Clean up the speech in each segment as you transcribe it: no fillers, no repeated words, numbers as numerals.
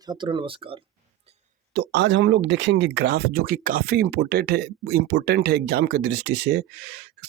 छात्रों नमस्कार। तो आज हम लोग देखेंगे ग्राफ जो कि काफ़ी इम्पोर्टेंट है एग्जाम की दृष्टि से।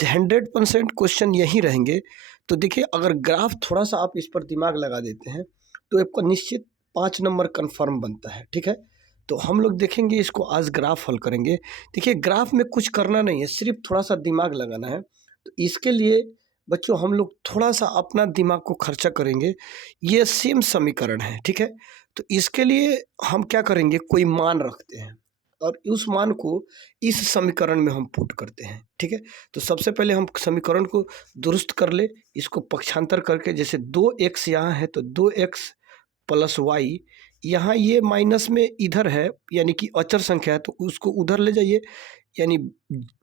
100% क्वेश्चन यही रहेंगे। तो देखिए, अगर ग्राफ थोड़ा सा आप इस पर दिमाग लगा देते हैं तो आपका निश्चित 5 नंबर कन्फर्म बनता है। ठीक है, तो हम लोग देखेंगे इसको, आज ग्राफ हल करेंगे। देखिए, ग्राफ में कुछ करना नहीं है, सिर्फ थोड़ा सा दिमाग लगाना है। तो इसके लिए बच्चों हम लोग थोड़ा सा अपना दिमाग को खर्चा करेंगे। ये सेम समीकरण है, ठीक है। तो इसके लिए हम क्या करेंगे, कोई मान रखते हैं और उस मान को इस समीकरण में हम पुट करते हैं। ठीक है, तो सबसे पहले हम समीकरण को दुरुस्त कर ले, इसको पक्षांतर करके, जैसे 2x यहाँ है तो 2x प्लस वाई, यहाँ ये माइनस में इधर है यानी कि अचर संख्या है तो उसको उधर ले जाइए, यानी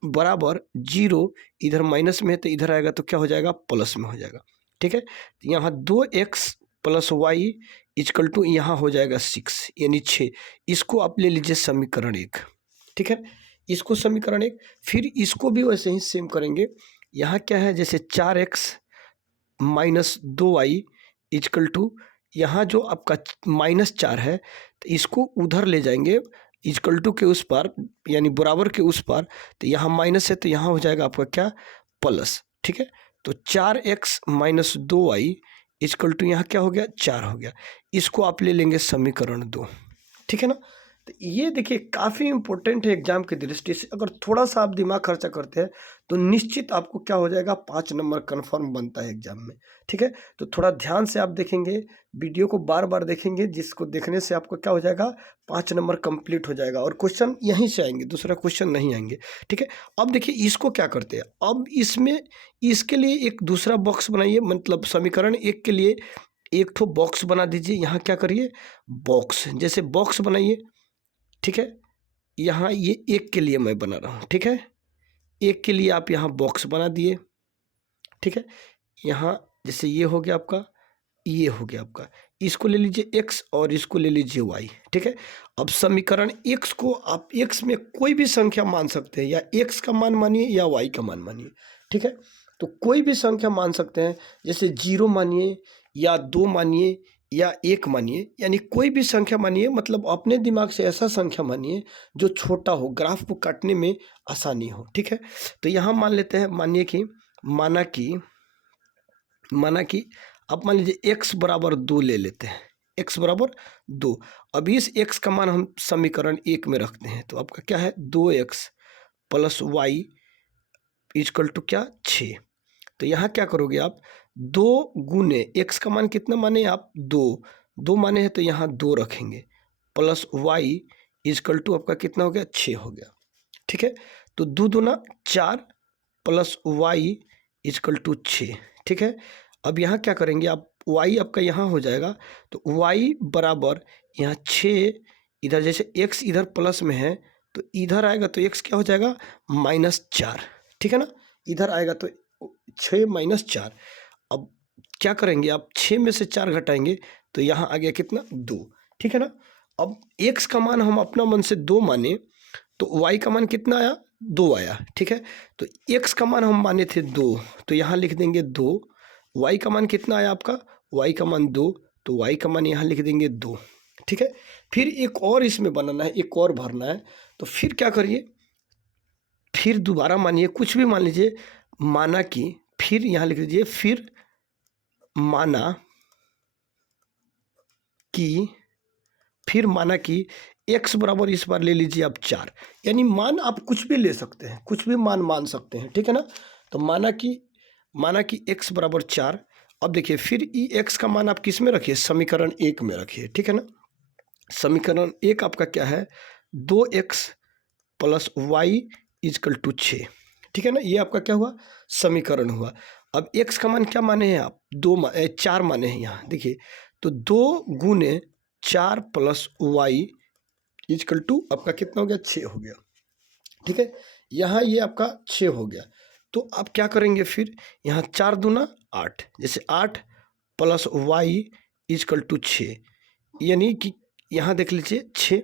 बराबर 0, इधर माइनस में है तो इधर आएगा तो क्या हो जाएगा, प्लस में हो जाएगा। ठीक है, तो यहाँ 2x plus Y is equal to यहाँ हो जाएगा 6 यानी 6। इसको आप ले लीजिए समीकरण 1। ठीक है, इसको समीकरण 1, फिर इसको भी वैसे ही सेम करेंगे। यहाँ क्या है, जैसे 4x minus 2y is equal to, यहाँ जो आपका -4 है तो इसको उधर ले जाएंगे इजकल टू के उस पार, यानी बराबर के उस पार। तो यहाँ माइनस है तो यहाँ हो जाएगा आपका क्या, प्लस। ठीक है, तो 4x minus 2y is equal to यहाँ क्या हो गया, 4 हो गया। इसको आप ले लेंगे समीकरण 2। ठीक है ना, तो ये देखिए काफ़ी इंपॉर्टेंट है एग्जाम की दृष्टि से। अगर थोड़ा सा आप दिमाग खर्चा करते हैं तो निश्चित आपको क्या हो जाएगा, 5 नंबर कन्फर्म बनता है एग्जाम में। ठीक है, तो थोड़ा ध्यान से आप देखेंगे, वीडियो को बार बार देखेंगे, जिसको देखने से आपको क्या हो जाएगा, 5 नंबर कंप्लीट हो जाएगा और क्वेश्चन यहीं से आएंगे, दूसरा क्वेश्चन नहीं आएंगे। ठीक है, अब देखिए इसको क्या करते हैं, अब इसमें इसके लिए एक दूसरा बॉक्स बनाइए, मतलब समीकरण 1 के लिए एक ठो बॉक्स बना दीजिए। यहाँ क्या करिए, बॉक्स जैसे बॉक्स बनाइए। ठीक है, यहाँ ये 1 के लिए मैं बना रहा हूँ। ठीक है, 1 के लिए आप यहाँ बॉक्स बना दिए। ठीक है, यहाँ जैसे ये हो गया आपका, ये हो गया आपका, इसको ले लीजिए x और इसको ले लीजिए y। ठीक है, अब समीकरण x को आप x में कोई भी संख्या मान सकते हैं, या x का मान मानिए या y का मान मानिए। ठीक है, तो कोई भी संख्या मान सकते हैं, जैसे 0 मानिए या 2 मानिए या 1 मानिए, यानी कोई भी संख्या मानिए, मतलब अपने दिमाग से ऐसा संख्या मानिए जो छोटा हो, ग्राफ को काटने में आसानी हो। ठीक है, तो यहाँ मान लेते हैं, माना कि अब मान लीजिए x बराबर 2 ले लेते हैं, x बराबर 2। अब इस x का मान हम समीकरण 1 में रखते हैं, तो आपका क्या है, 2x plus Y is equal to क्या, 6। तो यहाँ क्या करोगे आप, 2 गुने x का मान कितना माने आप, 2 माने हैं तो यहाँ 2 रखेंगे, प्लस वाई इजकल टू आपका कितना हो गया, 6 हो गया। ठीक है, तो 2 दूना 4 प्लस वाई इजकल टू 6। ठीक है, अब यहाँ क्या करेंगे आप, y आपका यहाँ हो जाएगा, तो y बराबर यहाँ 6, इधर जैसे x इधर प्लस में है तो इधर आएगा तो x क्या हो जाएगा, -4। ठीक है ना, इधर आएगा तो 6 - 4। अब क्या करेंगे आप, 6 में से 4 घटाएंगे तो यहाँ आ गया कितना, 2। ठीक है ना, अब x का मान हम अपना मन से 2 माने तो y का मान कितना आया, 2 आया। ठीक है, तो x का मान हम माने थे 2, तो यहाँ लिख देंगे 2। y का मान कितना आया आपका, y का मान 2, तो y का मान यहाँ लिख देंगे 2। ठीक है, फिर एक और इसमें बनाना है, एक और भरना है। तो फिर क्या करिए, फिर दोबारा मानिए, कुछ भी मान लीजिए, माना कि, फिर यहाँ लिख दीजिए, फिर माना कि x बराबर इस बार ले लीजिए आप 4, यानी मान आप कुछ भी ले सकते हैं, कुछ भी मान सकते हैं। ठीक है ना, तो माना कि x बराबर 4। अब देखिए, फिर x का मान आप किस में रखिए, समीकरण 1 में रखिए। ठीक है ना, समीकरण 1 आपका क्या है, 2x plus Y is equal to 6। ठीक है ना, ये आपका क्या हुआ, समीकरण हुआ। अब x का मान क्या माने हैं आप, 4 माने हैं यहाँ देखिए, तो 2 गुने 4 प्लस वाई इजकल टू आपका कितना हो गया, 6 हो गया। ठीक है, यहाँ ये आपका 6 हो गया। तो आप क्या करेंगे, फिर यहाँ 4 दूना 8, जैसे 8 प्लस वाई इजकल टू 6, यानी कि यहाँ देख लीजिए 6।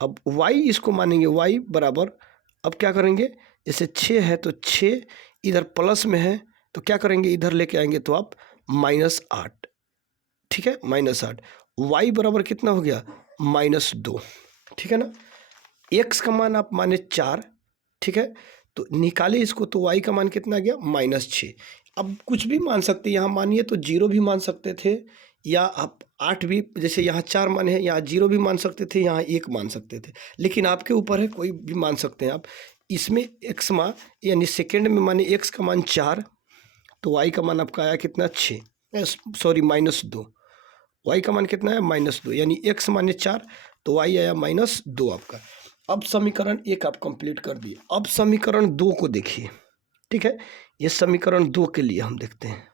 अब y इसको मानेंगे, y बराबर, अब क्या करेंगे, जैसे 6 है तो 6 इधर प्लस में है तो क्या करेंगे, इधर लेके आएंगे तो आप -8। ठीक है, -8, y बराबर कितना हो गया -2, ठीक है ना। x का मान आप माने 4, ठीक है, तो निकाले इसको, तो y का मान कितना आ गया -6। अब कुछ भी मान सकते हैं, यहाँ मानिए तो 0 भी मान सकते थे, या आप 8 भी, जैसे यहाँ 4 मान है, यहाँ 0 भी मान सकते थे, यहाँ 1 मान सकते थे, लेकिन आपके ऊपर है, कोई भी मान सकते हैं आप। इसमें x मान यानी सेकेंड में माने x का मान 4, तो y का मान आपका आया कितना 6, सॉरी -2। y का मान कितना है -2, यानी x माने 4 तो y आया -2 आपका। अब समीकरण 1 आप कंप्लीट कर दिए। अब समीकरण 2 को देखिए, ठीक है, ये समीकरण 2 के लिए हम देखते हैं,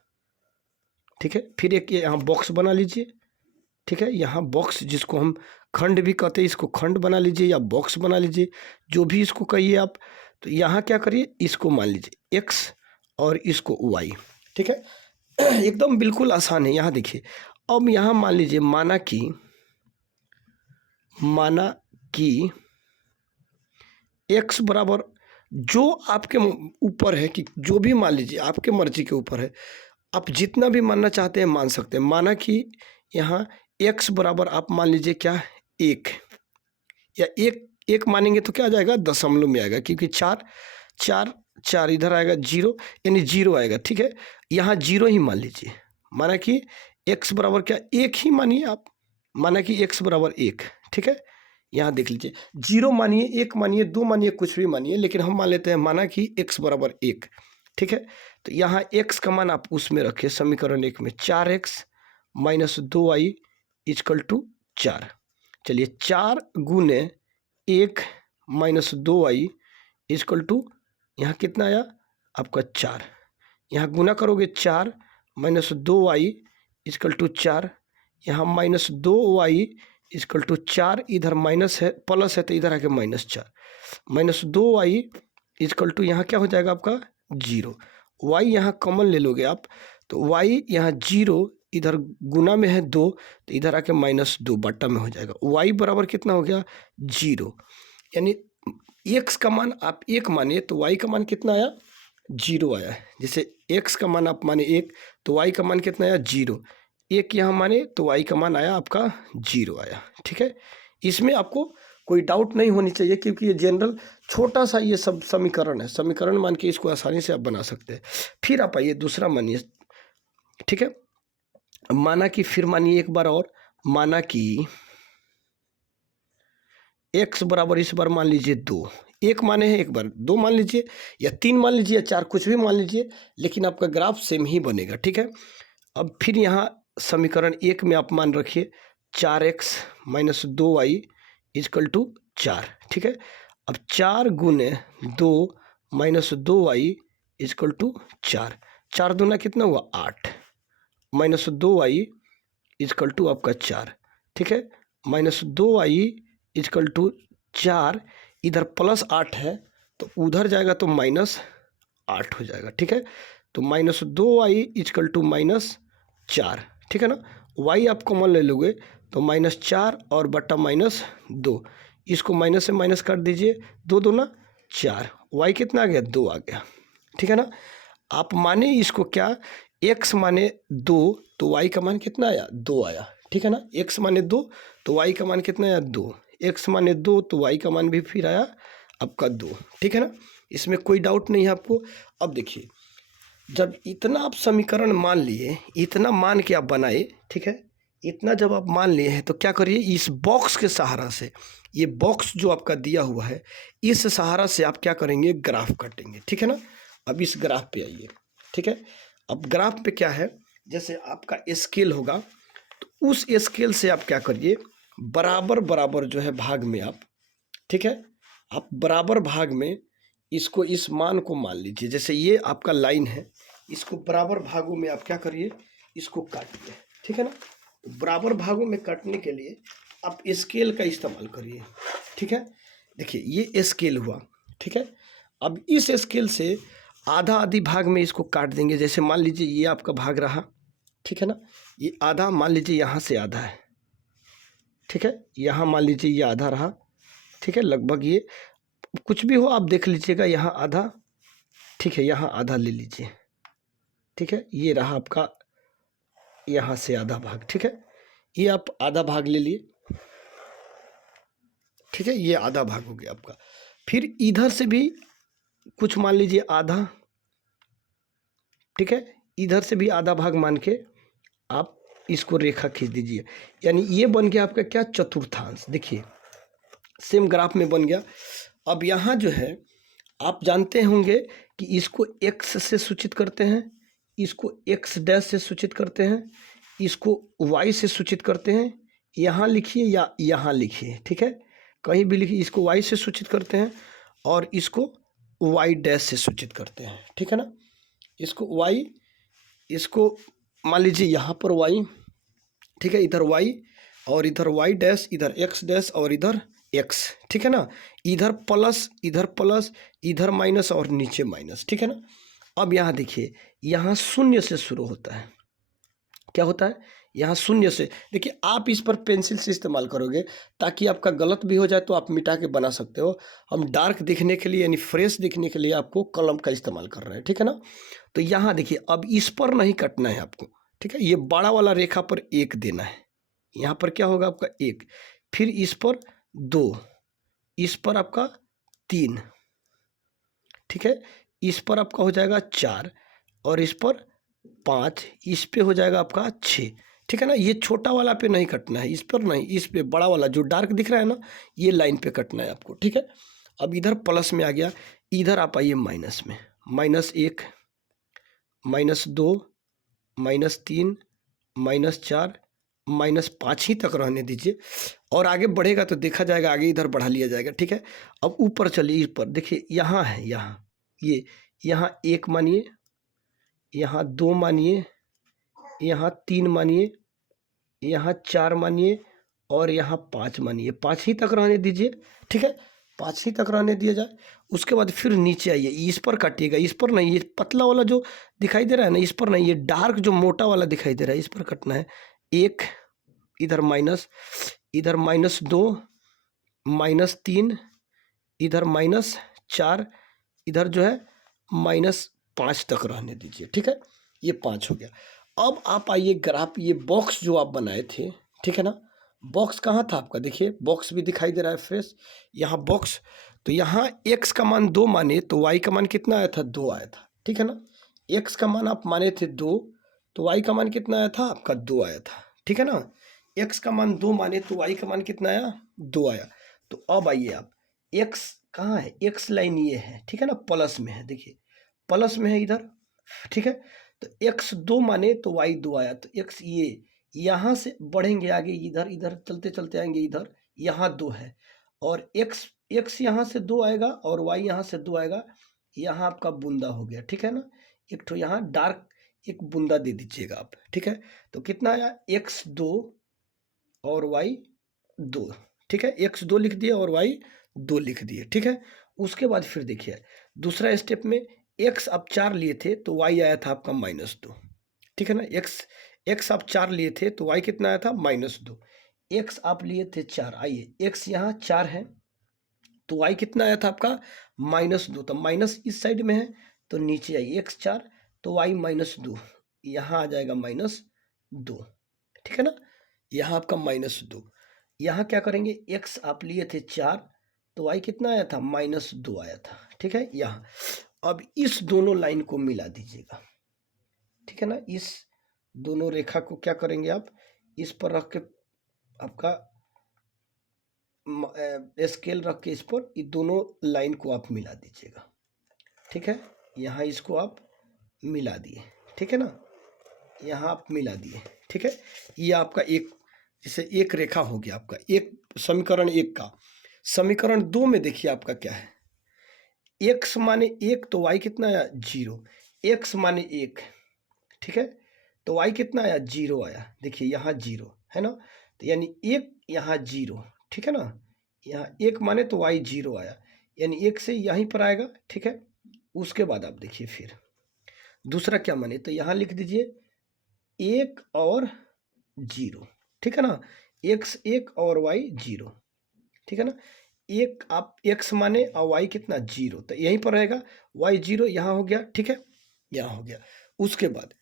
ठीक है। फिर एक यहाँ बॉक्स बना लीजिए, ठीक है, यहाँ बॉक्स जिसको हम खंड भी कहते हैं, इसको खंड बना लीजिए या बॉक्स बना लीजिए, जो भी इसको कहिए आप। तो यहाँ क्या करिए, इसको मान लीजिए x और इसको y, ठीक है। एकदम बिल्कुल आसान है। यहाँ देखिए, अब यहाँ मान लीजिए, माना कि x बराबर, जो आपके ऊपर है, कि जो भी मान लीजिए, आपके मर्जी के ऊपर है, आप जितना भी मानना चाहते हैं मान सकते हैं। माना कि यहाँ x बराबर आप मान लीजिए क्या 1, या 1 मानेंगे तो क्या आ जाएगा, दशमलव में आएगा, क्योंकि 4 इधर आएगा 0, यानी 0 आएगा, ठीक है। यहाँ 0 ही मान लीजिए। माना कि x बराबर क्या 1 ही मानिए आप, माना कि x बराबर 1, ठीक है। यहाँ देख लीजिए, 0 मानिए, 1 मानिए, 2 मानिए, कुछ भी मानिए, लेकिन हम मान लेते हैं माना कि x बराबर 1, ठीक है। तो यहाँ x का मान आप उसमें रखिए, समीकरण 1 में, 4x -2y = 4। चलिए, 4 गुने 1 -2y = यहाँ कितना आया आपका 4। यहाँ गुना करोगे 4 -2y = 4, यहाँ -2y = 4, इधर माइनस है, प्लस है, तो इधर आके -4, -2y = यहाँ क्या हो जाएगा आपका 0। y यहाँ कॉमन ले लोगे आप, तो y यहाँ 0, इधर गुना में है 2, तो इधर आके -2 बट्टा में हो जाएगा। y बराबर कितना हो गया 0, यानी x का मान आप 1 मानिए तो y का मान कितना आया 0 आया है। जैसे x का मान आप माने 1 तो y का मान कितना आया 0, 1 यहाँ माने तो y का मान आया आपका 0 आया, ठीक है। इसमें आपको कोई डाउट नहीं होनी चाहिए, क्योंकि ये जनरल छोटा सा ये सब समीकरण है, समीकरण मान के इसको आसानी से आप बना सकते हैं। फिर आप आइए दूसरा मानिए, ठीक है। माना कि, फिर मानिए एक बार और, माना कि x बराबर इस बार मान लीजिए 2, 1 माने हैं, एक बार 2 मान लीजिए, या 3 मान लीजिए, या 4, कुछ भी मान लीजिए, लेकिन आपका ग्राफ सेम ही बनेगा, ठीक है। अब फिर यहाँ समीकरण 1 में आप मान रखिए 4x -2y = 4, ठीक है। अब 4 गुने 2 -2y = 4, 4 दूना कितना हुआ 8, -2y = आपका 4, ठीक है। -2y = 4, इधर +8 है, तो उधर जाएगा तो -8 हो जाएगा, ठीक है। तो -2y = -4, ठीक है ना। y आप कॉमन ले लोगे तो -4 और बट्टा -2, इसको माइनस से माइनस कर दीजिए, 2 दूना 4, y कितना आ गया 2 आ गया, ठीक है ना। आप माने इसको क्या, x माने 2 तो y का मान कितना आया 2 आया, ठीक है ना। x माने 2 तो y का मान कितना आया 2, x माने 2 तो y का मान भी फिर आया आपका 2, ठीक है ना। इसमें कोई डाउट नहीं है आपको। अब देखिए, जब इतना आप समीकरण मान लिए, इतना मान के आप बनाए, ठीक है, इतना जब आप मान लिए हैं तो क्या करिए, इस बॉक्स के सहारा से, ये बॉक्स जो आपका दिया हुआ है, इस सहारा से आप क्या करेंगे, ग्राफ काटेंगे, ठीक है ना। अब इस ग्राफ पे आइए, ठीक है। अब ग्राफ पे क्या है, जैसे आपका स्केल होगा, तो उस स्केल से आप क्या करिए, बराबर बराबर जो है भाग में आप, ठीक है, आप बराबर भाग में इसको, इस मान को मान लीजिए। जैसे ये आपका लाइन है, इसको बराबर भागों में आप क्या करिए, इसको काटिए, ठीक है ना। बराबर भागों में काटने के लिए आप स्केल का इस्तेमाल करिए, ठीक है। देखिए, ये स्केल हुआ, ठीक है। अब इस स्केल से आधा आधी भाग में इसको काट देंगे। जैसे मान लीजिए ये आपका भाग रहा, ठीक है ना, ये आधा, मान लीजिए यहाँ से आधा है, ठीक है, यहाँ मान लीजिए ये आधा रहा, ठीक है, लगभग ये कुछ भी हो आप देख लीजिएगा, यहाँ आधा, ठीक है, यहाँ आधा ले लीजिए, ठीक है, ये रहा आपका यहाँ से आधा भाग, ठीक है। ये आप आधा भाग ले लिए, ठीक है, ये आधा भाग हो गया आपका। फिर इधर से भी कुछ मान लीजिए आधा, ठीक है, इधर से भी आधा भाग मान के आप इसको रेखा खींच दीजिए, यानी ये बन गया आपका क्या, चतुर्थांश। देखिए सेम ग्राफ में बन गया। अब यहाँ जो है आप जानते होंगे कि इसको x से सूचित करते हैं, इसको x डैश से सूचित करते हैं, इसको y से सूचित करते हैं। यहाँ लिखिए या यहाँ लिखिए, ठीक है, कहीं भी लिखिए। इसको y से सूचित करते हैं और इसको y डैश से सूचित करते हैं, ठीक है ना। इसको y, इसको मान लीजिए यहाँ पर y, ठीक है, इधर y और इधर y डैश, इधर x डैश और इधर x, ठीक है ना। इधर प्लस, इधर प्लस, इधर माइनस और नीचे माइनस, ठीक है ना। अब यहाँ देखिए, यहाँ शून्य से शुरू होता है, क्या होता है, यहाँ शून्य से। देखिए आप इस पर पेंसिल से इस्तेमाल करोगे ताकि आपका गलत भी हो जाए तो आप मिटा के बना सकते हो। हम डार्क दिखने के लिए यानी फ्रेश दिखने के लिए आपको कलम का इस्तेमाल कर रहे हैं, ठीक है ना। तो यहाँ देखिए, अब इस पर नहीं कटना है आपको, ठीक है, ये बड़ा वाला रेखा पर एक देना है। यहाँ पर क्या होगा आपका एक, फिर इस पर दो, इस पर आपका तीन, ठीक है, इस पर आपका हो जाएगा चार और इस पर पाँच, इस पे हो जाएगा आपका छः, ठीक है ना। ये छोटा वाला पे नहीं कटना है, इस पर नहीं, इस पे बड़ा वाला जो डार्क दिख रहा है ना, ये लाइन पे कटना है आपको, ठीक है। अब इधर प्लस में आ गया, इधर आप आइए माइनस में, माइनस एक, माइनस दो, माइनस तीन, माइनस चार, माइनस पाँच ही तक रहने दीजिए, और आगे बढ़ेगा तो देखा जाएगा, आगे इधर बढ़ा लिया जाएगा, ठीक है। अब ऊपर चलिए, इस पर देखिए, यहाँ है, यहाँ ये, यहाँ एक मानिए, यहाँ दो मानिए, यहाँ तीन मानिए, यहाँ चार मानिए और यहाँ पाँच मानिए, पाँच ही तक रहने दीजिए, ठीक है, पाँच ही तक रहने दिया जाए। उसके बाद फिर नीचे आइए, इस पर काटिएगा, इस पर नहीं, ये पतला वाला जो दिखाई दे रहा है ना, इस पर नहीं, ये डार्क जो मोटा वाला दिखाई दे रहा है, इस पर कटना है। एक, इधर माइनस, इधर माइनस दो, माइनस तीन, इधर माइनस चार, इधर जो है माइनस पाँच तक रहने दीजिए, ठीक है, ये पाँच हो गया। अब आप आइए ग्राफ, ये बॉक्स जो आप बनाए थे, ठीक है ना, बॉक्स कहाँ था आपका, देखिए बॉक्स भी दिखाई दे रहा है फ्रेश, यहाँ बॉक्स। तो यहाँ x का मान दो माने तो y का मान कितना आया था, दो आया था, ठीक है ना। x का मान आप माने थे दो, तो y का मान कितना आया था आपका, दो आया था, ठीक है ना। x का मान दो माने तो y का मान कितना आया, दो आया। तो अब आइए आप, x कहाँ है, x लाइन ये है, ठीक है ना, प्लस में है, देखिए प्लस में है इधर, ठीक है। तो x दो माने तो y दो आया, तो x ये यहाँ से बढ़ेंगे आगे, इधर इधर चलते चलते आएंगे, इधर यहाँ दो है और x यहाँ से दो आएगा और y यहाँ से दो आएगा, यहाँ आपका बूंदा हो गया, ठीक है ना। एक तो यहाँ डार्क एक बूंदा दे दीजिएगा आप, ठीक है। तो कितना आया, x दो और y दो, ठीक है, x दो लिख दिए और y दो लिख दिए, ठीक है। उसके बाद फिर देखिए दूसरा स्टेप में, x आप चार लिए थे तो y आया था आपका माइनस दो, ठीक है ना। x आप चार लिए थे तो y कितना आया था, माइनस दो। x आप लिए थे चार, आइए x यहाँ चार है तो y कितना आया था आपका, माइनस दो। तो माइनस इस साइड में है तो नीचे आइए, x चार तो y माइनस दो, यहाँ आ जाएगा माइनस दो, ठीक है ना, यहाँ आपका माइनस दो। यहाँ क्या करेंगे, x आप लिए थे चार तो y कितना आया था, माइनस दो आया था, ठीक है। यहाँ अब इस दोनों लाइन को मिला दीजिएगा, ठीक है ना। इस दोनों रेखा को क्या करेंगे आप, इस पर रख के आपका स्केल रख के इस पर ये दोनों लाइन को आप मिला दीजिएगा, ठीक है। यहाँ इसको आप मिला दिए, ठीक है ना, यहाँ आप मिला दिए, ठीक है। ये आपका एक, जैसे एक रेखा हो गया आपका, एक समीकरण एक का। समीकरण दो में देखिए आपका क्या है, x माने एक तो y कितना आया, जीरो, x माने एक, ठीक है, तो y कितना आया, जीरो आया, देखिए यहाँ जीरो है ना, तो यानी एक यहाँ जीरो, ठीक है ना, यहाँ एक माने तो y जीरो आया, यानी एक से यहीं पर आएगा, ठीक है। उसके बाद आप देखिए फिर दूसरा क्या माने, तो यहाँ लिख दीजिए एक और जीरो, ठीक है ना, x एक और y जीरो, ठीक है ना। एक आप x माने और y कितना, जीरो, तो यहीं पर रहेगा, y जीरो यहाँ हो गया, ठीक है, यहाँ हो गया। उसके बाद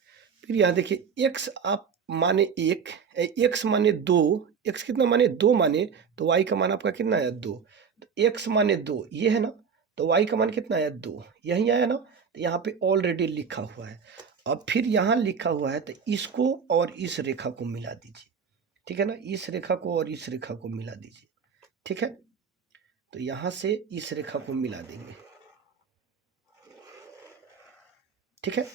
फिर यहाँ देखिए x आप माने 1, x माने 2, x कितना माने 2 माने, तो y का मान आपका कितना आया 2। तो x माने 2 ये है ना, तो y का मान कितना आया 2, यही आया ना। तो यहाँ पे ऑलरेडी लिखा हुआ है। अब फिर यहाँ लिखा हुआ है तो इसको और इस रेखा को मिला दीजिए, ठीक है ना, इस रेखा को और इस रेखा को मिला दीजिए, ठीक है। तो यहाँ से इस रेखा को मिला देंगे, ठीक है।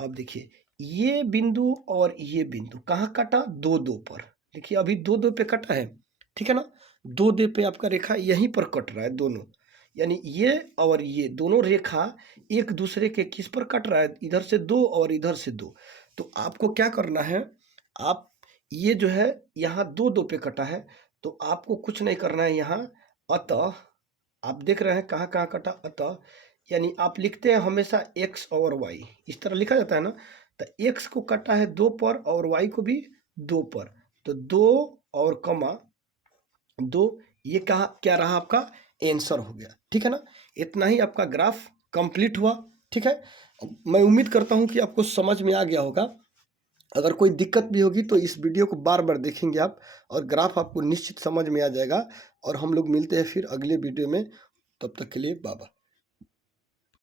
अब देखिए ये बिंदु और ये बिंदु कहाँ कटा, 2-2 पर। देखिए अभी 2-2 पे कटा है, ठीक है ना। 2-2 पे आपका रेखा यहीं पर कट रहा है दोनों, यानी ये और ये दोनों रेखा एक दूसरे के किस पर कट रहा है, इधर से 2 और इधर से 2। तो आपको क्या करना है, आप ये जो है यहाँ 2-2 पे कटा है, तो आपको कुछ नहीं करना है यहाँ। अतः आप देख रहे हैं कहाँ कहाँ कटा, अतः यानी आप लिखते हैं हमेशा x और y, इस तरह लिखा जाता है ना। तो x को काटा है 2 पर और y को भी 2 पर, तो 2 और कमा 2, ये कहा क्या रहा आपका आंसर हो गया, ठीक है ना। इतना ही आपका ग्राफ कंप्लीट हुआ, ठीक है। मैं उम्मीद करता हूँ कि आपको समझ में आ गया होगा। अगर कोई दिक्कत भी होगी तो इस वीडियो को बार बार देखेंगे आप, और ग्राफ आपको निश्चित समझ में आ जाएगा। और हम लोग मिलते हैं फिर अगले वीडियो में, तब तक के लिए बाय बाय।